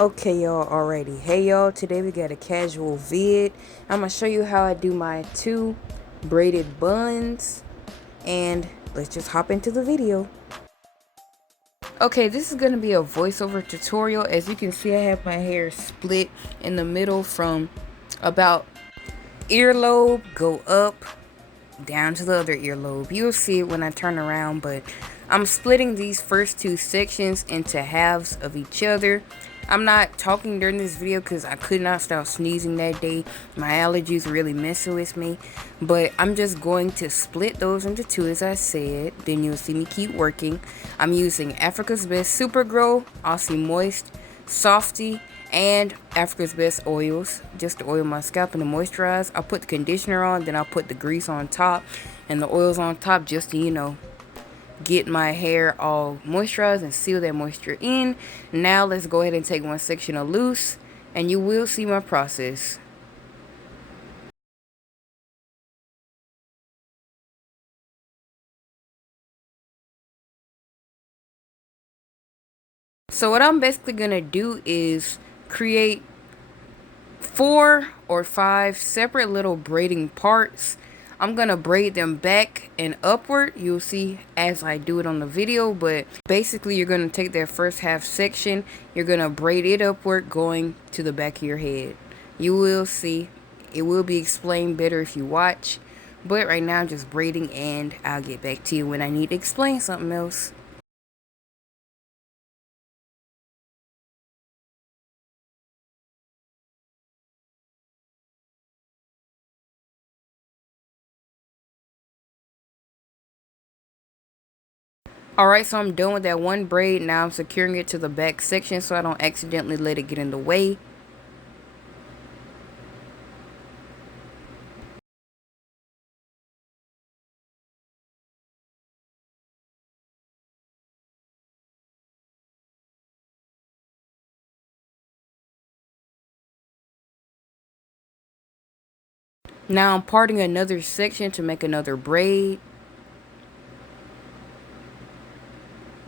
Okay, y'all, alrighty. Hey, y'all, today we got a casual vid. I'm gonna show you how I do my 2 braided buns, and let's just hop into the video. Okay, this is gonna be a voiceover tutorial. As you can see, I have my hair split in the middle from about earlobe, go up, down to the other earlobe. You'll see it when I turn around, but I'm splitting these first 2 sections into halves of each other. I'm not talking during this video because I could not stop sneezing that day. My allergies are really messing with me, but I'm just going to split those into 2 as I said. Then you'll see me keep working. I'm using Africa's Best Super Grow, Aussie Moist, Softy, and Africa's Best oils, just to oil my scalp and to moisturize. I'll put the conditioner on, then I'll put the grease on top and the oils on top just to, get my hair all moisturized and seal that moisture in. Now let's go ahead and take one section of loose and you will see my process. So what I'm basically going to do is create 4 or 5 separate little braiding parts. I'm gonna braid them back and upward. You'll see as I do it on the video, but basically you're gonna take that first half section, you're gonna braid it upward going to the back of your head. You will see, it will be explained better if you watch, but right now I'm just braiding and I'll get back to you when I need to explain something else. Alright, so I'm done with that one braid. Now I'm securing it to the back section so I don't accidentally let it get in the way. Now I'm parting another section to make another braid.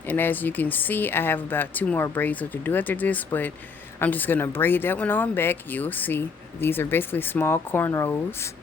And as you can see, I have about 2 more braids left to do after this, but I'm just going to braid that one on back. You'll see. These are basically small cornrows.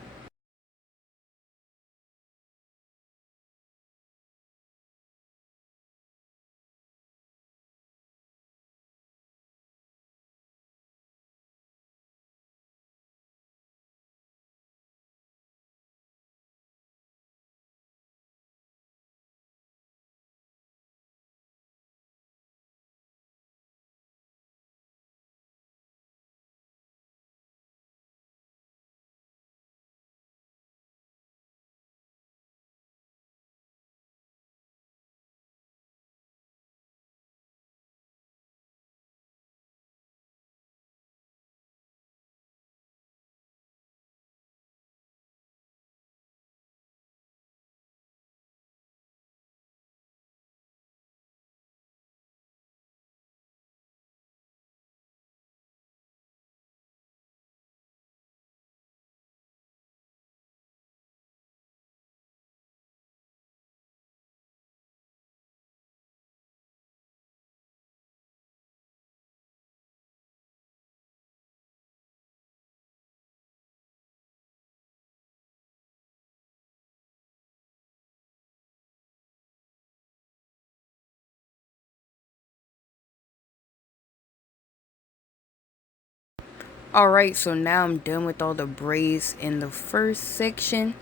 Alright, so now I'm done with all the braids in the first section.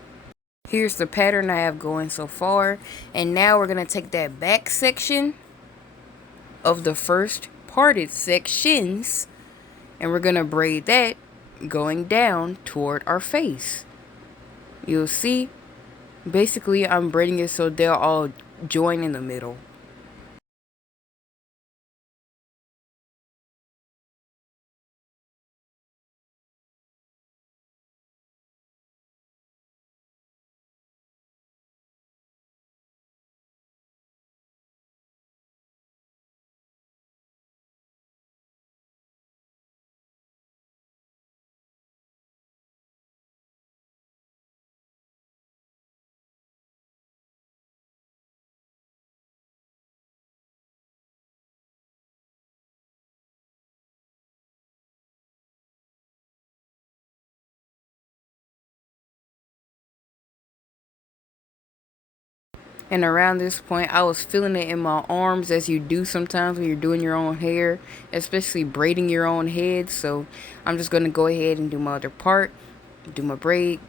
Here's the pattern I have going so far. And now we're going to take that back section of the first parted sections and we're going to braid that going down toward our face. You'll see, basically I'm braiding it so they'll all join in the middle. And around this point, I was feeling it in my arms, as you do sometimes when you're doing your own hair, especially braiding your own head. So I'm just going to go ahead and do my other part, do my braid,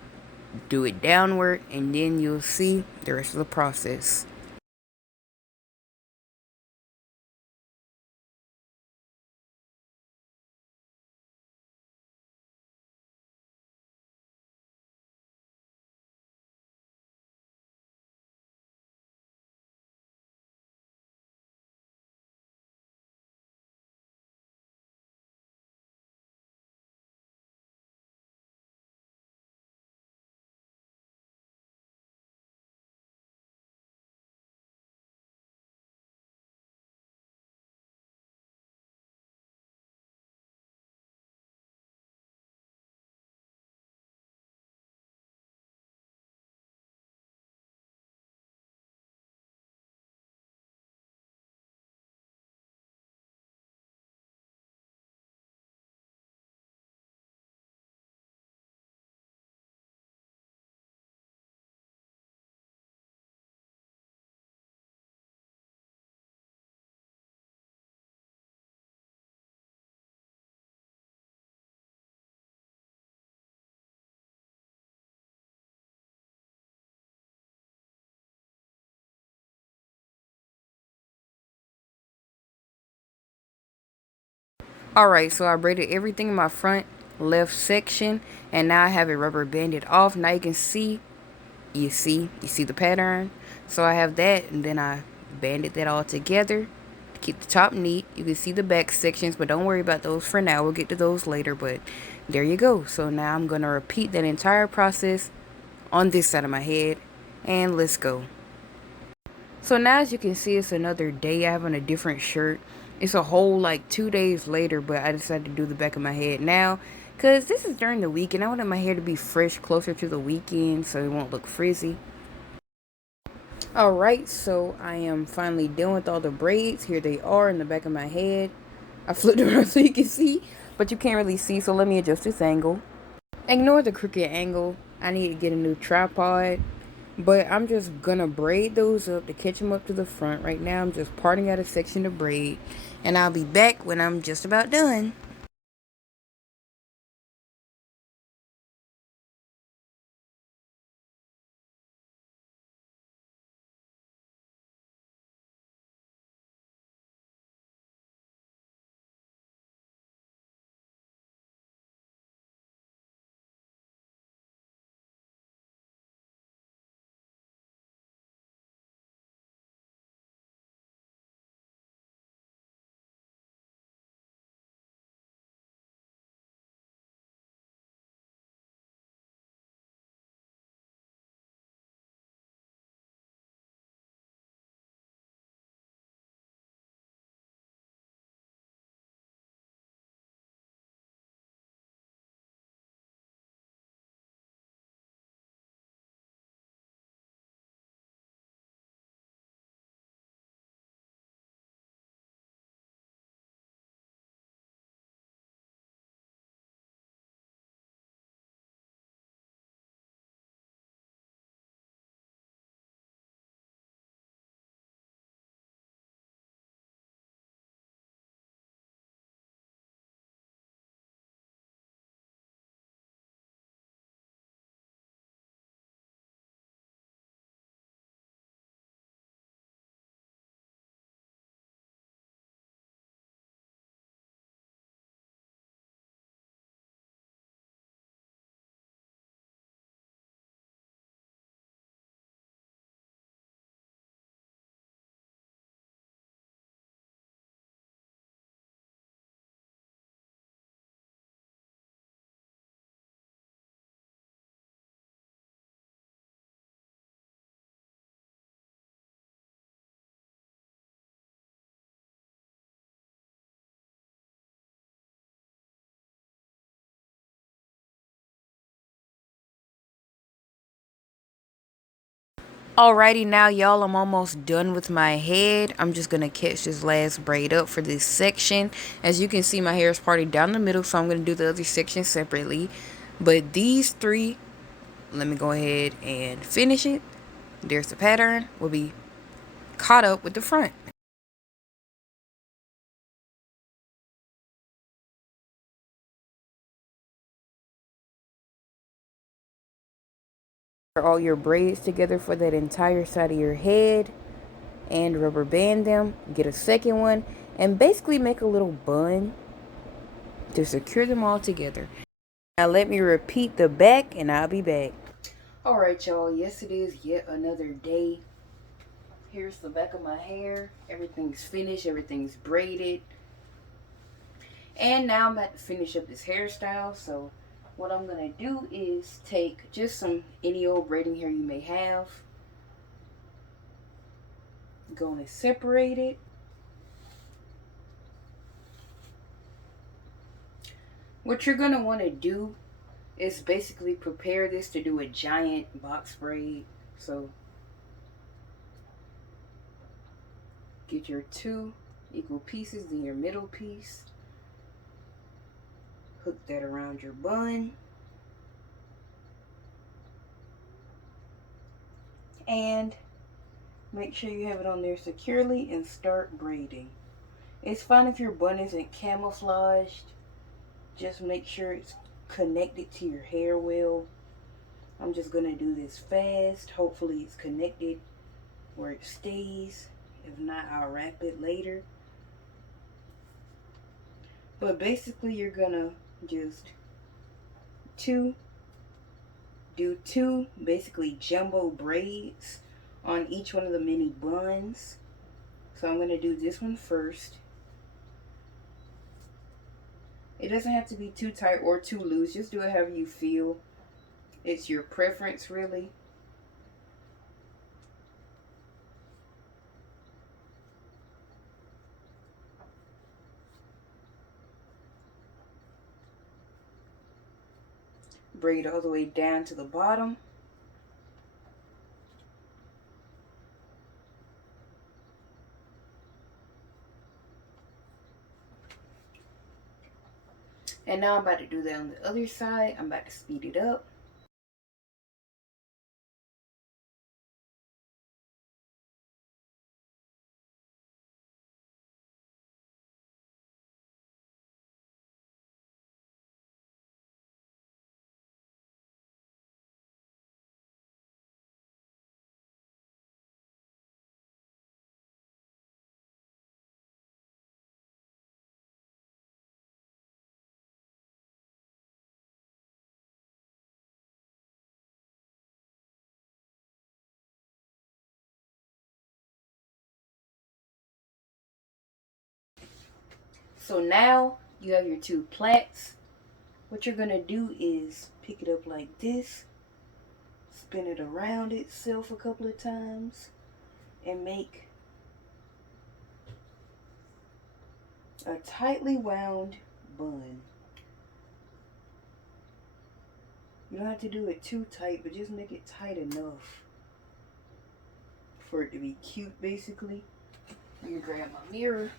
do it downward, and then you'll see the rest of the process. Alright, so I braided everything in my front left section, and now I have it rubber banded off. Now you can see, you see the pattern. So I have that, and then I banded that all together to keep the top neat. You can see the back sections, but don't worry about those for now. We'll get to those later, but there you go. So now I'm going to repeat that entire process on this side of my head, and let's go. So now, as you can see, it's another day. I have on a different shirt. It's a whole like 2 days later, but I decided to do the back of my head now because this is during the week and I wanted my hair to be fresh closer to the weekend so it won't look frizzy. Alright, so I am finally done with all the braids. Here they are in the back of my head. I flipped around so you can see, but you can't really see, so let me adjust this angle. Ignore the crooked angle. I need to get a new tripod. But I'm just gonna braid those up to catch them up to the front. Right now I'm just parting out a section to braid. And I'll be back when I'm just about done. Alrighty, now y'all, I'm almost done with my head. I'm just gonna catch this last braid up for this section. As you can see, my hair is parted down the middle, so I'm gonna do the other section separately. But these three, let me go ahead and finish it. There's the pattern. Will be caught up with the front. All your braids together for that entire side of your head and rubber band them. Get a second one and basically make a little bun to secure them all together. Now let me repeat the back and I'll be back. Alright y'all, yes it is yet another day. Here's the back of my hair. Everything's finished, everything's braided. And now I'm about to finish up this hairstyle. So what I'm going to do is take just some any old braiding hair you may have. Going to separate it. What you're going to want to do is basically prepare this to do a giant box braid. So get your 2 equal pieces, then your middle piece. Hook that around your bun. And make sure you have it on there securely and start braiding. It's fine if your bun isn't camouflaged. Just make sure it's connected to your hair well. I'm just going to do this fast. Hopefully it's connected where it stays. If not, I'll wrap it later. But basically you're going to just do two basically jumbo braids on each one of the mini buns. So I'm going to do this one first. It doesn't have to be too tight or too loose. Just do it however you feel. It's your preference, really. Braid all the way down to the bottom. And now I'm about to do that on the other side. I'm about to speed it up. So now you have your 2 plaits. What you're going to do is pick it up like this, spin it around itself a couple of times, and make a tightly wound bun. You don't have to do it too tight, but just make it tight enough for it to be cute, basically. Let me grab my mirror.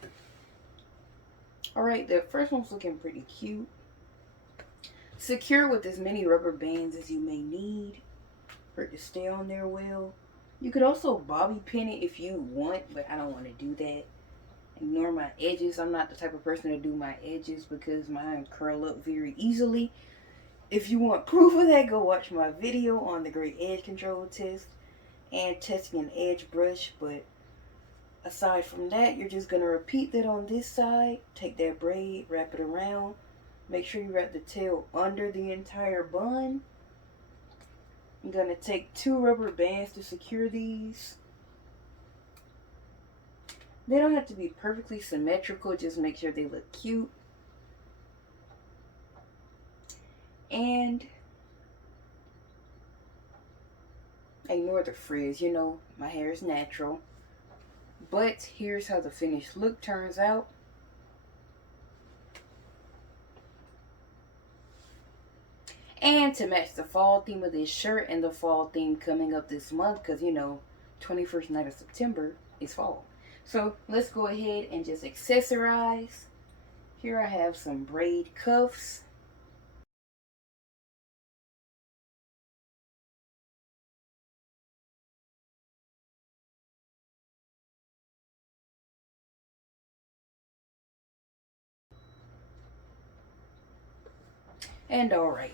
Alright, the first one's looking pretty cute. Secure with as many rubber bands as you may need for it to stay on there well. You could also bobby pin it if you want, but I don't want to do that. Ignore my edges. I'm not the type of person to do my edges because mine curl up very easily. If you want proof of that, go watch my video on the great edge control test and testing an edge brush. But aside from that, you're just going to repeat that on this side. Take that braid, wrap it around. Make sure you wrap the tail under the entire bun. I'm going to take 2 rubber bands to secure these. They don't have to be perfectly symmetrical, just make sure they look cute. And ignore the frizz, you know, my hair is natural. But here's how the finished look turns out. And to match the fall theme of this shirt and the fall theme coming up this month, because you know, 21st night of September is fall. So let's go ahead and just accessorize. Here I have some braid cuffs. And alright,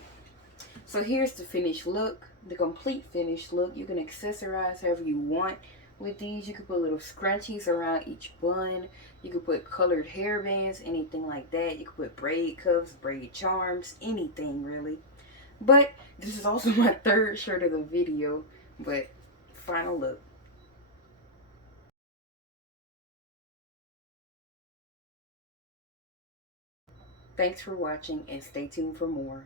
so here's the finished look, the complete finished look. You can accessorize however you want with these. You could put little scrunchies around each bun. You could put colored hair bands, anything like that. You could put braid cuffs, braid charms, anything really. But this is also my third shirt of the video. But final look. Thanks for watching and stay tuned for more.